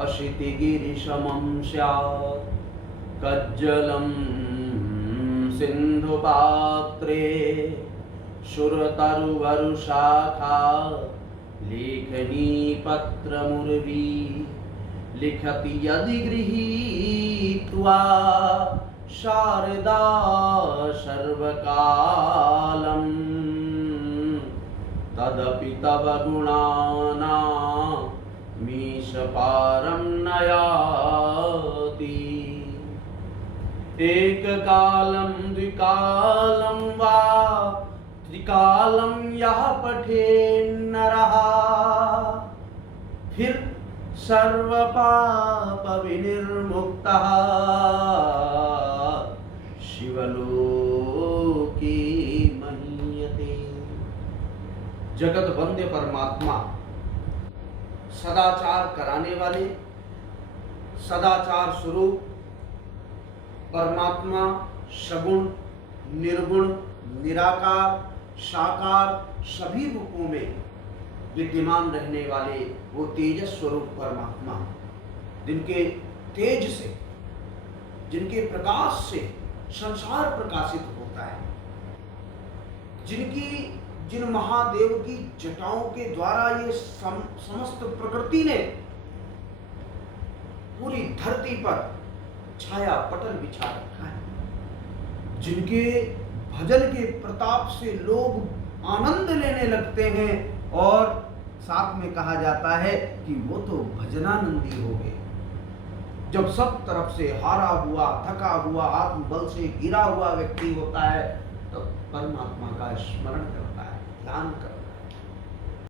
अशितिगिरिशमं स्यात् कज्जलं सिन्धुपात्रे शुरतरुवरुशाखा लेखनी पत्रमुर्वी लिखति यदि गृहीत्वा शारदा सर्वकालम् तदपि तव गुणानामीशपारं नयाति। एककालं द्विकालं वा त्रिकालं यः पठेन्नरः फिर सर्वपाप विनिर्मुक्तः शिवलोकी महीयते। जगत वंद्य परमात्मा, सदाचार कराने वाले, सदाचार स्वरूप परमात्मा सगुण, निर्गुण, निराकार, साकार सभी रूपों में विद्यमान रहने वाले वो तेजस स्वरूप परमात्मा, जिनके तेज से, जिनके प्रकाश से संसार प्रकाशित होता है, जिन महादेव की जटाओं के द्वारा ये समस्त प्रकृति ने पूरी धरती पर छाया पटल बिछा रखा है, जिनके भजन के प्रताप से लोग आनंद लेने लगते हैं। और साथ में कहा जाता है कि वो तो भजनानंदी हो गए। जब सब तरफ से हारा हुआ, थका हुआ, आत्मबल से गिरा हुआ व्यक्ति होता है तो परमात्मा का स्मरण करता है, ध्यान करता है।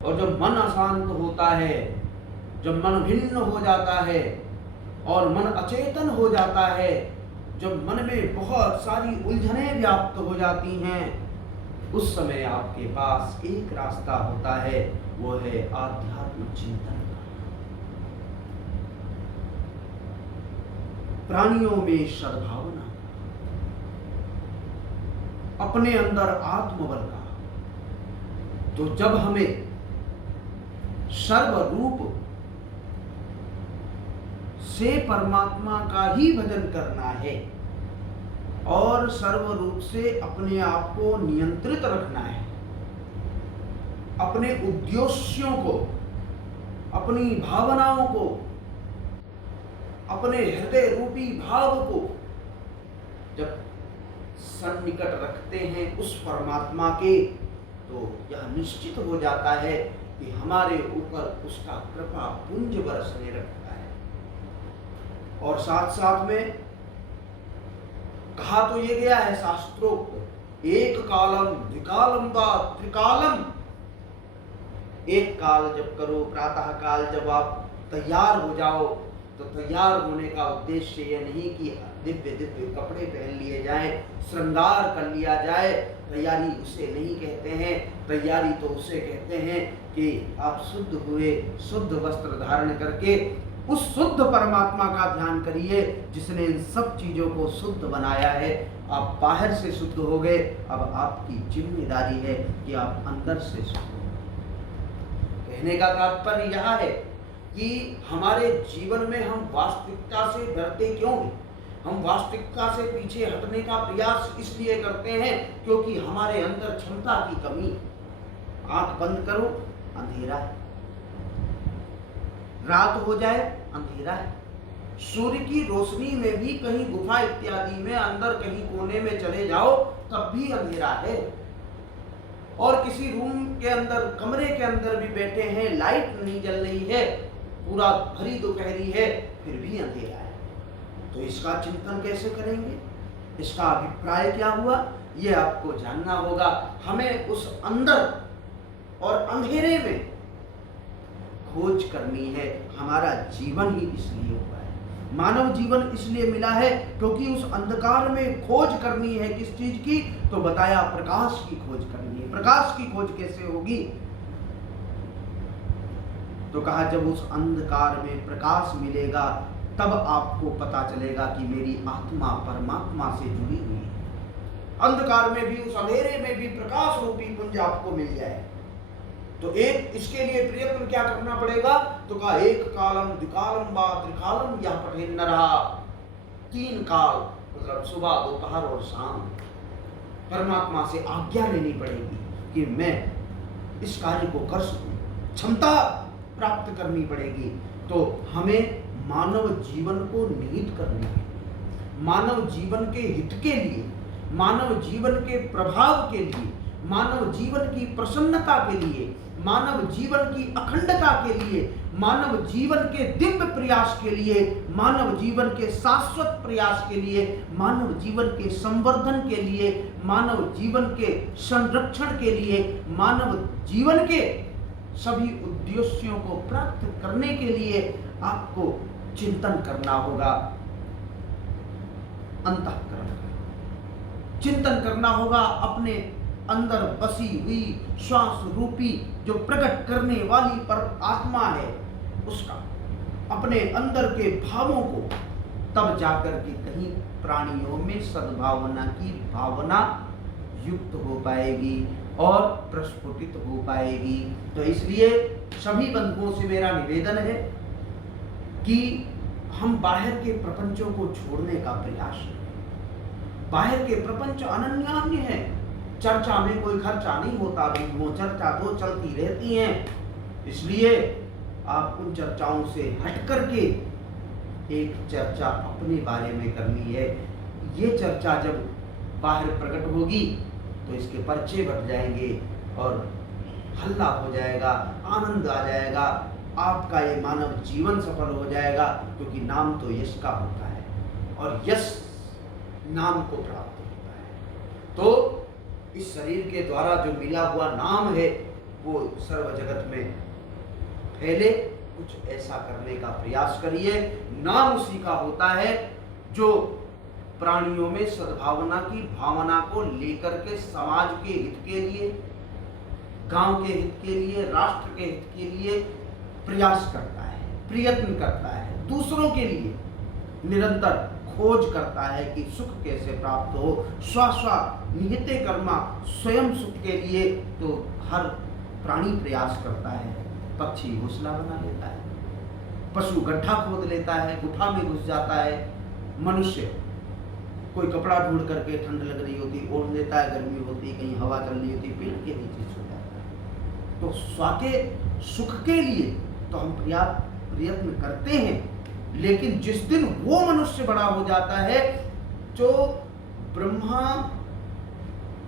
और जब मन अशांत होता है, जब मन भिन्न हो जाता है और मन अचेतन हो जाता है, जब मन में बहुत सारी उलझनें व्याप्त हो जाती हैं, उस समय आपके पास एक रास्ता होता है, वो है आध्यात्म चिंतन का। प्राणियों में सद्भावना, अपने अंदर आत्मबल का। तो जब हमें सर्वरूप से परमात्मा का ही भजन करना है और सर्वरूप से अपने आप को नियंत्रित रखना है, अपने उद्देश्यों को, अपनी भावनाओं को, अपने हृदय रूपी भाव को जब सन्निकट रखते हैं उस परमात्मा के, तो यह निश्चित हो जाता है कि हमारे ऊपर उसका कृपा पुंज बरसने लगता है। और साथ साथ में कहा तो ये गया है शास्त्रोक्त, एक कालम द्विकालम वा त्रिकालम। एक काल जब करो, प्रातः काल जब आप तैयार हो जाओ, तो तैयार होने का उद्देश्य यह नहीं कि दिव्य दिव्य कपड़े पहन लिए जाएं, श्रृंगार कर लिया जाए। तैयारी उसे नहीं कहते हैं, तैयारी तो उसे कहते हैं कि आप शुद्ध हुए, शुद्ध वस्त्र धारण करके उस शुद्ध परमात्मा का ध्यान करिए जिसने इन सब चीजों को शुद्ध बनाया है। आप बाहर से शुद्ध हो गए, अब आपकी जिम्मेदारी है कि आप अंदर से शुद्ध हो। कहने का तात्पर्य यह है कि हमारे जीवन में हम वास्तविकता से डरते क्यों हैं? हम वास्तविकता से पीछे हटने का प्रयास इसलिए करते हैं क्योंकि हमारे अंदर क्षमता की कमी। आंख बंद करो, अंधेरा है, रात हो जाए, अंधेरा है। सूर्य की रोशनी में भी कहीं गुफा इत्यादि में अंदर कहीं कोने में चले जाओ तब भी अंधेरा है। और किसी रूम के अंदर, कमरे के अंदर भी बैठे हैं, लाइट नहीं जल रही है, पूरा भरी दोपहरी है, फिर भी अंधेरा है। तो इसका चिंतन कैसे करेंगे? इसका अभिप्राय क्या हुआ, ये आपको जानना होगा। हमें उस अंदर और अंधेरे में खोज करनी है। हमारा जीवन ही इसलिए हुआ है, मानव जीवन इसलिए मिला है क्योंकि उस अंधकार में खोज करनी है। किस चीज की? तो बताया, प्रकाश की खोज करनी है। प्रकाश की खोज कैसे होगी? तो कहा, जब उस अंधकार में प्रकाश मिलेगा तब आपको पता चलेगा कि मेरी आत्मा परमात्मा से जुड़ी हुई है। अंधकार में भी, उस अंधेरे में भी प्रकाश रूपी पुंज आपको मिल जाए। तो एक इसके लिए प्रयत्न क्या करना पड़ेगा? तो कहा एक कालम द्विकालम वा त्रिकालम यह पठेन नरः, 3 काल मतलब सुबह दोपहर और शाम परमात्मा से आज्ञा लेनी पड़ेगी कि मैं इस कार्य को कर सकूं, क्षमता प्राप्त करनी पड़ेगी। तो हमें मानव जीवन को निहित करने के लिए, मानव जीवन के हित के लिए, मानव जीवन के प्रभाव के लिए, मानव जीवन की प्रसन्नता के लिए, मानव जीवन की अखंडता के लिए, मानव जीवन के दिव्य प्रयास के लिए, मानव जीवन के शाश्वत प्रयास के लिए, मानव जीवन के संवर्धन के लिए, मानव जीवन के संरक्षण के लिए, मानव जीवन के सभी उद्देश्यों को प्राप्त करने के लिए आपको चिंतन करना होगा। अंतःकरण का चिंतन करना होगा, अपने अंदर बसी हुई श्वास रूपी जो प्रकट करने वाली पर आत्मा है उसका, अपने अंदर के भावों को, तब जाकर के कहीं प्राणियों में सद्भावना की भावना युक्त हो पाएगी और प्रस्फुटित हो पाएगी। तो इसलिए सभी बंधुओं से मेरा निवेदन है कि हम बाहर के प्रपंचों को छोड़ने का प्रयास करें। बाहर के प्रपंच अनन्य है, चर्चा में कोई खर्चा नहीं होता, वो चर्चा तो चलती रहती हैं। इसलिए आप उन चर्चाओं से हट करके एक चर्चा अपने बारे में करनी है। ये चर्चा जब बाहर प्रकट होगी तो इसके पर्चे बढ़ जाएंगे और हल्ला हो जाएगा, आनंद आ जाएगा, आपका ये मानव जीवन सफल हो जाएगा, क्योंकि नाम तो यश का होता है और यश नाम को प्राप्त होता है। तो इस शरीर के द्वारा जो मिला हुआ नाम है वो सर्व जगत में फैले, कुछ ऐसा करने का प्रयास करिए। नाम उसी का होता है जो प्राणियों में सद्भावना की भावना को लेकर के समाज के हित के लिए, गांव के हित के लिए, राष्ट्र के हित के लिए प्रयास करता है, प्रयत्न करता है, दूसरों के लिए निरंतर खोज करता है कि सुख कैसे प्राप्त हो। स्व निहिते कर्मा, स्वयं सुख के लिए तो हर प्राणी प्रयास करता है। पक्षी घोंसला बना लेता है, पशु गड्ढा खोद लेता है, गुफा में घुस जाता है, मनुष्य कोई कपड़ा ढूंढ करके, ठंड लग रही होती ओढ़ लेता है, गर्मी होती कहीं हवा चल रही होती पेड़ के नीचे सो जाता है। तो स्व के सुख के लिए तो हम प्रयत्न करते हैं, लेकिन जिस दिन वो मनुष्य बड़ा हो जाता है जो ब्रह्मा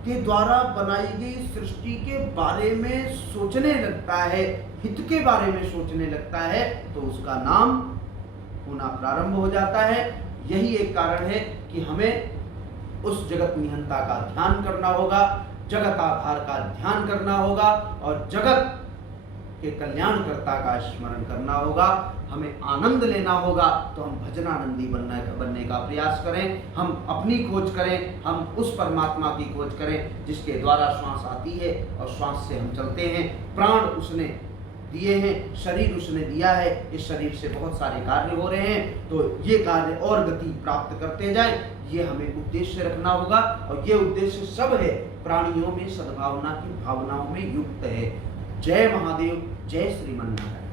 के द्वारा बनाई गई सृष्टि के बारे में सोचने लगता है, हित के बारे में सोचने लगता है, तो उसका नाम होना प्रारंभ हो जाता है। यही एक कारण है कि हमें उस जगत निहंता का ध्यान करना होगा, जगत आधार का ध्यान करना होगा और जगत के कल्याणकर्ता का स्मरण करना होगा। हमें आनंद लेना होगा तो हम भजनानंदी बनने का प्रयास करें, हम अपनी खोज करें, हम उस परमात्मा की खोज करें जिसके द्वारा श्वास आती है और श्वास से हम चलते हैं। प्राण उसने दिए हैं, शरीर उसने दिया है, इस शरीर से बहुत सारे कार्य हो रहे हैं, तो ये कार्य और गति प्राप्त करते जाएं, ये हमें उद्देश्य रखना होगा। और ये उद्देश्य सब है प्राणियों में सद्भावना की भावनाओं में युक्त है। जय महादेव, जय श्रीमन नारायण।